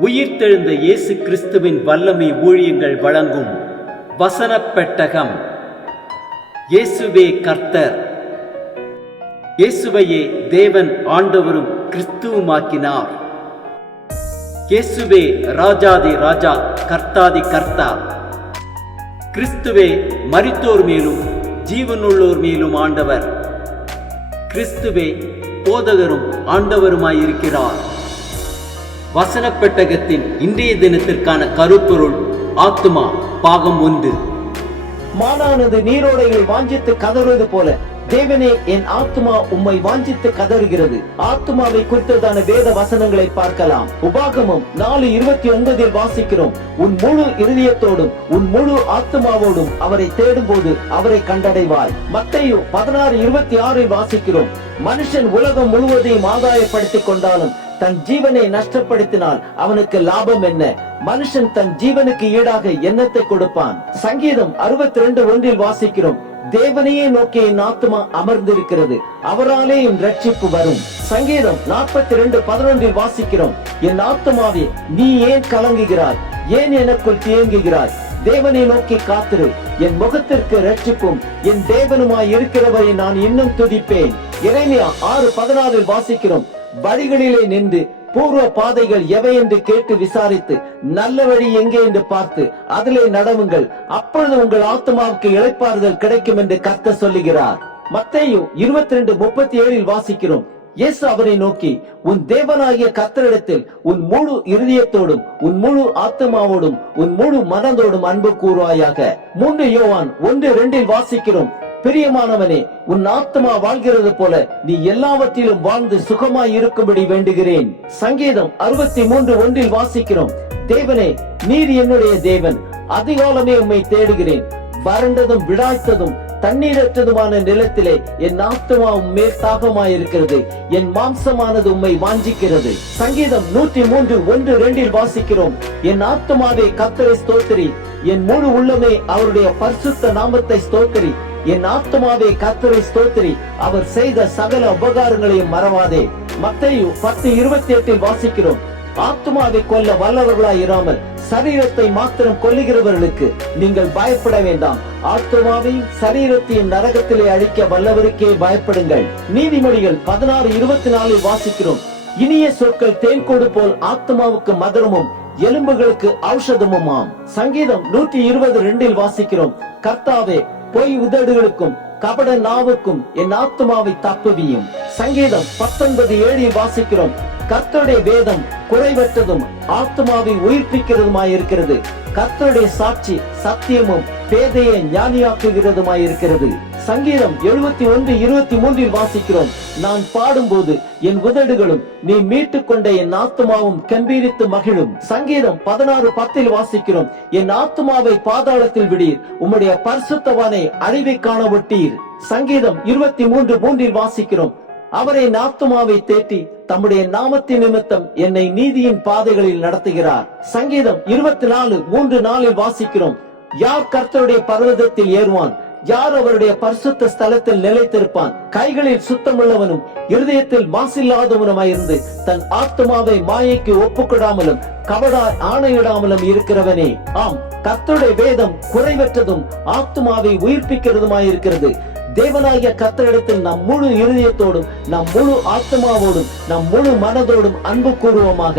உயிர்த்தெழுந்த இயேசு கிறிஸ்துவின் வல்லமை ஊழியங்கள் வழங்கும் வசனப் பெட்டகம். இயேசுவே கர்த்தர். இயேசுவையே தேவன் ஆண்டவரும் கிறிஸ்துவுமாக்கினார். இயேசுவே ராஜாதி ராஜா, கர்த்தாதி கர்த்தா. கிறிஸ்துவே மரித்தோர் மேலும் ஜீவனுள்ளோர் மேலும் ஆண்டவர். கிறிஸ்துவே போதகரும் ஆண்டவருமாயிருக்கிறார். வசனப் பெட்டகத்தின் இன்றைய தினத்திற்கான கருப்பொருள் ஆத்துமா, பாகம் 1. மானானது நீரோடைகளை வாஞ்சித்து கதறுவது போல தேவனே, என் ஆத்துமா உம்மை வாஞ்சித்து கதறுகிறது. ஆத்துமாவை குறித்ததான வேத வசனங்களை பார்க்கலாம். உபாகமம் 4:29 வாசிக்கிறோம், உன் முழு இருதயத்தோடும் உன் முழு ஆத்துமாவோடும் அவரை தேடும் போது அவரை கண்டடைவாய். மத்தேயு 16:26 வாசிக்கிறோம், மனுஷன் உலகம் முழுவதையும் ஆதாயப்படுத்திக் கொண்டாலும் தன் ஜீவனை நஷ்டப்படுத்தினால் அவனுக்கு லாபம் என்ன? மனுஷன் தன் ஜீவனுக்கு ஈடாக என்னத்தை கொடுப்பான்? சங்கீதம் 62:1 வாசிக்கிறோம், தேவனையே நோக்கி என் ஆத்துமா அமர்ந்திருக்கிறது, அவராலே என் ரட்சிப்பு வரும். சங்கீதம் 42:11 வாசிக்கிறோம், என் ஆத்துமாவே நீ ஏன் கலங்குகிறாய்? ஏன் எனக்குள் தேங்குகிறாய்? தேவனை நோக்கி காத்திரு, என் முகத்திற்கு ரட்சிப்பும் என் தேவனுமாய் இருக்கிறவரை நான் இன்னும் துதிப்பேன். எரேமியா 6:14 வாசிக்கிறோம், வழிகளிலே நின்று பூர்வ பாதைகள் எவை என்று கேட்டு விசாரித்து நல்ல வழி எங்கே என்று பார்த்து அதிலே நடவுங்கள், அப்பொழுது உங்கள் ஆத்துமாவுக்கு இளைப்பாறுதல் கிடைக்கும் என்று கர்த்தர் சொல்லுகிறார். மத்தேயு 22:37 வாசிக்கிறோம், இயேசு அவரை நோக்கி, உன் தேவனாகிய கர்த்தரிடத்தில் உன் முழு இருதயத்தோடும் உன் முழு ஆத்துமாவோடும் உன் முழு மனதோடும் அன்பு கூறுவாயாக. 3 யோவான் 1:2 வாசிக்கிறோம், பிரியமானவனே, உன் ஆத்மா வாழ்கிறது போல நீ எல்லாவற்றிலும் வாழ்ந்து சுகமாய் இருக்கும்படி வேண்டுகிறேன். சங்கீதம் 63:1 வாசிக்கிறோம், தேவனே, நீர் என்னுடைய தேவன், அதிகாலமே உம்மை தேடுகிறேன். வறண்டதும் விடாய்த்ததும் தண்ணீரற்றதுமான நிலத்திலே என் ஆத்மா மேல் தாகமாயிருக்கிறது, என் மாம்சமானது உம்மை வாஞ்சிக்கிறது. சங்கீதம் 103:1-2 வாசிக்கிறோம், என் ஆத்மாவே கர்த்தரை ஸ்தோத்திரி, என் முழு உள்ளமே அவருடைய பரிசுத்த நாமத்தை ஸ்தோத்திரி. என் ஆத்துமாவே கர்த்தரை ஸ்தோத்திரி, அவர் செய்த சகல உபகாரங்களையும் மறவாதே. மத்தேயு 10:28 வாசிக்கிறோம், ஆத்துமாவை கொல்ல வல்லவர்களாய் இராமல் சரீரத்தை மாத்திரம் கொல்லுகிறவர்களுக்கு நீங்கள் பயப்பட வேண்டாம், ஆத்துமாவையும் சரீரத்தையும் நரகத்திலே அழிக்க வல்லவருக்கே பயப்படுங்கள். நீதிமொழிகள் 16:24 வாசிக்கிறோம், இனிய சொற்கள் தேன்கூடு போல் ஆத்துமாவுக்கு மதுரமும் எலும்புகளுக்கு ஔஷதமுமாம். சங்கீதம் 120:2 வாசிக்கிறோம், கர்த்தாவே, பொய் உதடுகளுக்கும் கபட நாவுக்கும் என் ஆத்துமாவை தப்புவியும். சங்கீதம் 19:7 வாசிக்கிறோம், கர்த்தருடைய வேதம் குறைவற்றதும் ஆத்துமாவை உயிர்ப்பிக்கிறதுமாயிருக்கிறது, கர்த்தருடைய சாட்சி சத்தியமும் பேதையை ஞானியாக்குகிறதுமாயிருக்கிறது. சங்கீதம் 71:23 வாசிக்கிறோம், நான் பாடும்போது என் உதடுகளும் நீ மீட்டுக் கொண்ட என் ஆத்துமாவும் கம்பீரித்து மகிழும். சங்கீதம் 16:10 வாசிக்கிறோம், என் ஆத்துமாவை பாதாளத்தில் விடீர், உம்முடைய பரிசுத்தவானை அழிவை காண விட்டீர். சங்கீதம் 23:3 வாசிக்கிறோம், அவரை ஆத்துமாவை தேற்றி தம்முடைய நாமத்தின் நிமித்தம் என்னை நீதியின் பாதைகளில் நடத்துகிறார். சங்கீதம் 24:3-4 வாசிக்கிறோம், யார் கர்த்தருடைய பர்வதத்தில் ஏறுவான்? யார் அவருடைய பரிசுத்த ஸ்தலத்தில் நிலைத்திருப்பான்? கைகளில் சுத்தமுள்ளவனும் இருதயத்தில் மாசில்லாதவனுமாயிருந்து தன் ஆத்துமாவை மாயைக்கு ஒப்புக்கொடாமலும் கபடாய் ஆணையிடாமலும் இருக்கிறவனே. ஆம், கர்த்தருடைய வேதம் குறைவற்றதும் ஆத்துமாவை உயிர்ப்பிக்கிறதுமாயிருக்கிறது. தேவனாகிய கர்த்தரிடத்தில் நம் முழு இருதயத்தோடும் நம் முழு ஆத்மாவோடும் நம் முழு மனதோடும் அன்பு கூறுவோமாக.